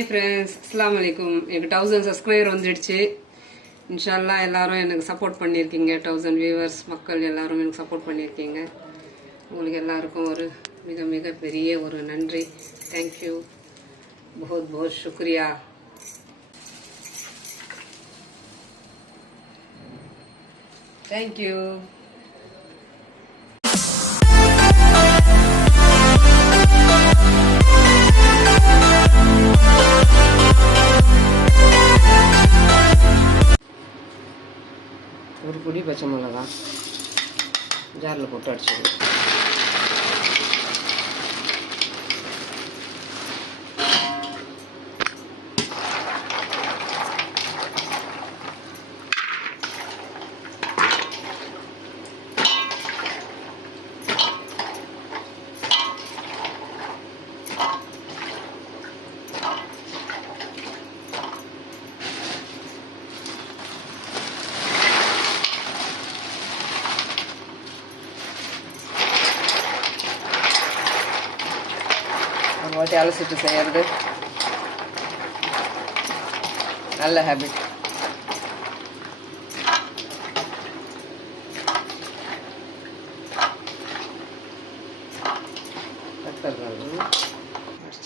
Hi friends அஸ்லாம் வலைக்கும் எனக்கு தௌசண்ட் சப்ஸ்கிரைபர் வந்துடுச்சு. இன்ஷால்லா எல்லோரும் எனக்கு சப்போர்ட் பண்ணியிருக்கீங்க. தௌசண்ட் வியூவர்ஸ் மக்கள் எல்லோரும் எனக்கு சப்போர்ட் பண்ணியிருக்கீங்க. உங்களுக்கு எல்லாருக்கும் ஒரு மிக மிக பெரிய ஒரு நன்றி. தேங்க்யூ பஹுத் பஹுத் சுக்ரியா. தேங்க்யூ பச்சை மிளகா ஜாரில் போட்டு அடிச்சிடுவோம் ஒரு வாட்டி அலசிட்டு செய்யறது. நல்ல ஹேபிட்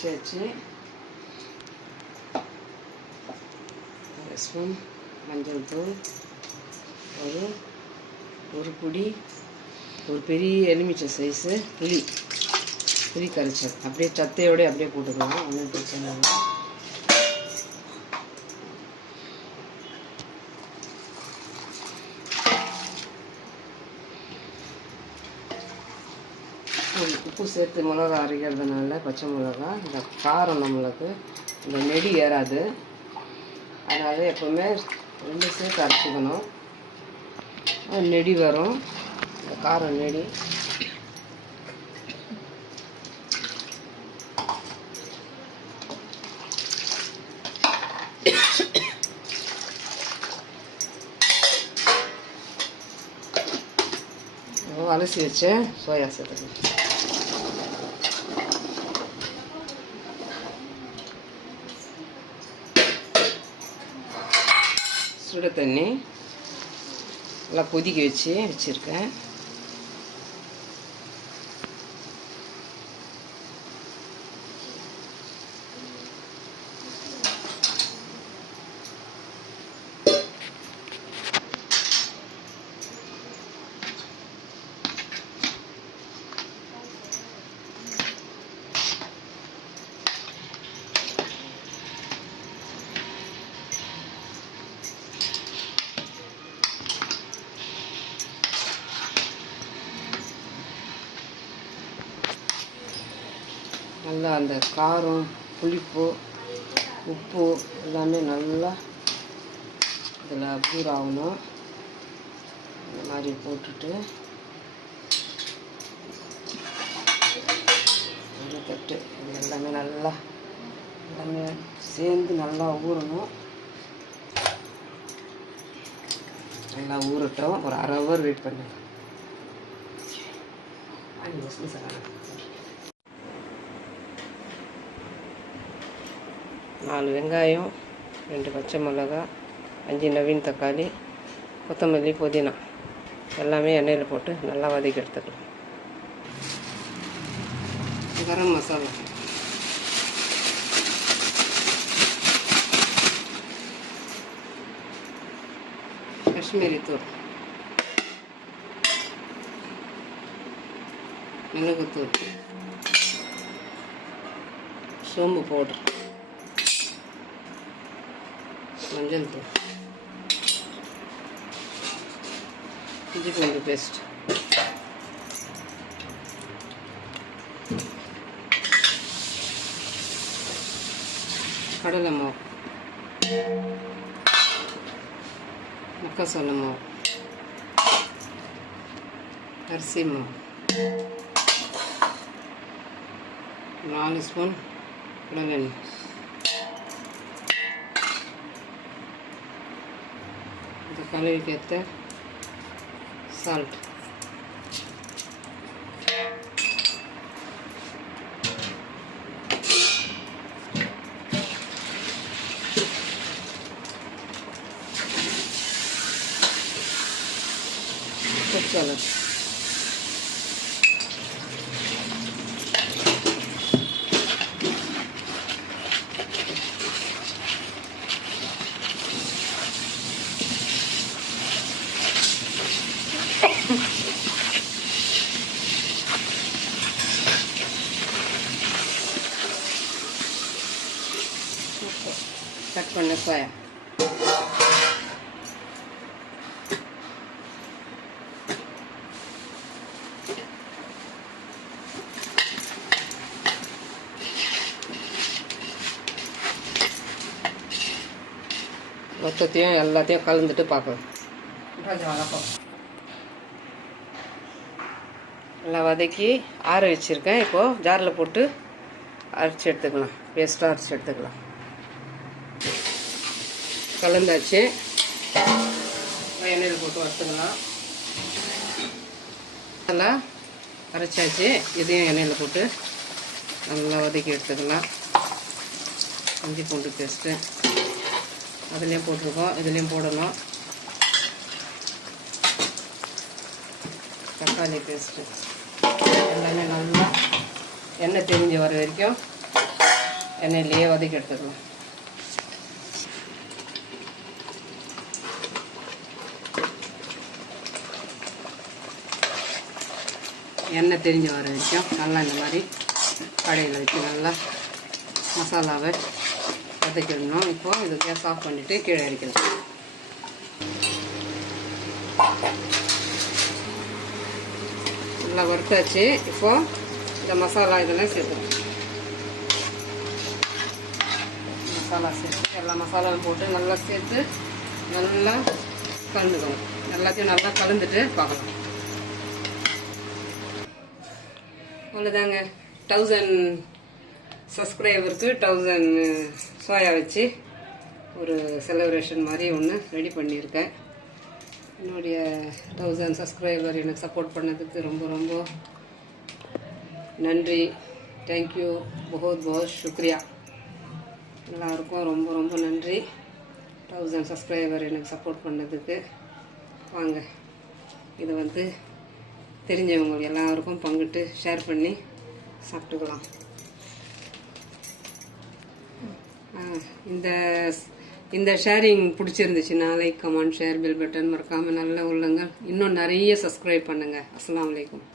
வச்சு ஸ்பூன் மஞ்சள் தூள் ஒரு ஒரு புடி ஒரு பெரிய எலுமிச்சை சைஸு புளி. புளி கரைச்சல். அப்படியே சத்தையோட அப்படியே போட்டுக்கலாம். ஒன்றும் பிரச்சனை இல்லை. உப்பு- சேர்த்து மிளகா அரைக்கிறதுனால பச்சை மிளகா இந்த காரம் நம்மளுக்கு இந்த நெடி ஏறாது. அதனால் எப்போவுமே ரெண்டு சேர்த்து அரைச்சிக்கணும். நெடி வரும். இந்த காரம் நெடி. அலசி வச்ச சோயா சேர்த்துக்கலாம் சுட தண்ணி நல்லா கொதிக்க வச்சு வச்சுருக்கேன். நல்லா அந்த காரம் புளிப்பு உப்பு எல்லாமே நல்லா இதில் அப்சூர் ஆகணும். இந்த மாதிரி போட்டுட்டு ஒரு தட்டு. இது எல்லாமே நல்லா எல்லாமே சேர்ந்து நல்லா ஊறணும். நல்லா ஊறட்டும். ஒரு அரை ஹவர் வெயிட் பண்ணுங்க. சார் நாலு வெங்காயம் ரெண்டு பச்சை மிளகா அஞ்சு நவீன் தக்காளி கொத்தமல்லி புதினா. எல்லாமே எண்ணெயில் போட்டு நல்லா வதக்கி எடுத்துக்கலாம். கரம் மசாலா. காஷ்மீரி தூள். மிளகுத்தூள். சோம்பு பவுடர். மஞ்சள் தூள் இஞ்சி பூண்டு பேஸ்ட் கடலை மாவு மக்காசோள மாவு அரிசி மாவு நாலு ஸ்பூன் கடலெண்ணெய் కలయికైతే సాల్ట్ çok çalır. கட் பண்ண சோயா மொத்தத்தையும் எல்லாத்தையும் கலந்துட்டு பார்க்கலாம் நல்லா வதக்கி ஆற வச்சுருக்கேன். இப்போது ஜாரில் போட்டு அரைச்சி எடுத்துக்கலாம். பேஸ்ட்டாக அரைச்சி எடுத்துக்கலாம். கலந்தாச்சு. எண்ணெயில் போட்டு வறுத்துக்கலாம். நல்லா அரைச்சாச்சு. இதையும் எண்ணெயில் போட்டு நல்லா வதக்கி எடுத்துக்கலாம். இஞ்சி பூண்டு பேஸ்ட்டு. அதுலேயும் போட்டிருக்கோம். இதுலேயும் போடணும். தக்காளி பேஸ்ட்டு. எல்லாமே நல்லா எண்ணெய் தெரிஞ்சு வர வரைக்கும் எண்ணெயிலேயே வதக்கி எடுத்துக்கலாம் எண்ணெய் தெரிஞ்சு வர வரைக்கும் நல்லா இந்த மாதிரி கடையில் வச்சு நல்லா மசாலாவை வதக்கிடணும். இப்போது இது கேஸ் ஆஃப் பண்ணிவிட்டு கீழே அடிக்கலாம் நல்லா வறுத்தாச்சு. இப்போது இந்த மசாலா இதெல்லாம் சேர்த்துக்கலாம். மசாலா சேர்த்து எல்லா மசாலாவும் போட்டு நல்லா சேர்த்து நல்லா கலந்துக்கணும் எல்லாத்தையும் நல்லா கலந்துட்டு பார்க்கலாம். அவ்வளோதாங்க தௌசண்ட் சப்ஸ்கிரைபருக்கு தௌசண்ட் சோயா வச்சு ஒரு செலிப்ரேஷன் மாதிரி ஒன்று ரெடி பண்ணியிருக்கேன். என்னுடைய தௌசண்ட் சப்ஸ்கிரைபர் எனக்கு சப்போர்ட் பண்ணதுக்கு ரொம்ப ரொம்ப நன்றி. தேங்க்யூ பகோத் பகவத் சுக்ரியா எல்லாருக்கும் ரொம்ப ரொம்ப நன்றி. தௌசண்ட் சப்ஸ்கிரைபர் எனக்கு சப்போர்ட் பண்ணதுக்கு. வாங்க. இதை வந்து தெரிஞ்சவங்க எல்லாருக்கும் பங்கிட்டு ஷேர் பண்ணி சாப்பிட்டுக்கலாம். இந்த இந்த ஷேரிங் பிடிச்சிருந்துச்சுன்னா like comment share bell button மறக்காமல் நல்ல உள்ளங்கள். இன்னும் நிறைய சப்ஸ்கிரைப் பண்ணுங்கள் அஸ்ஸலாமு அலைக்கும்.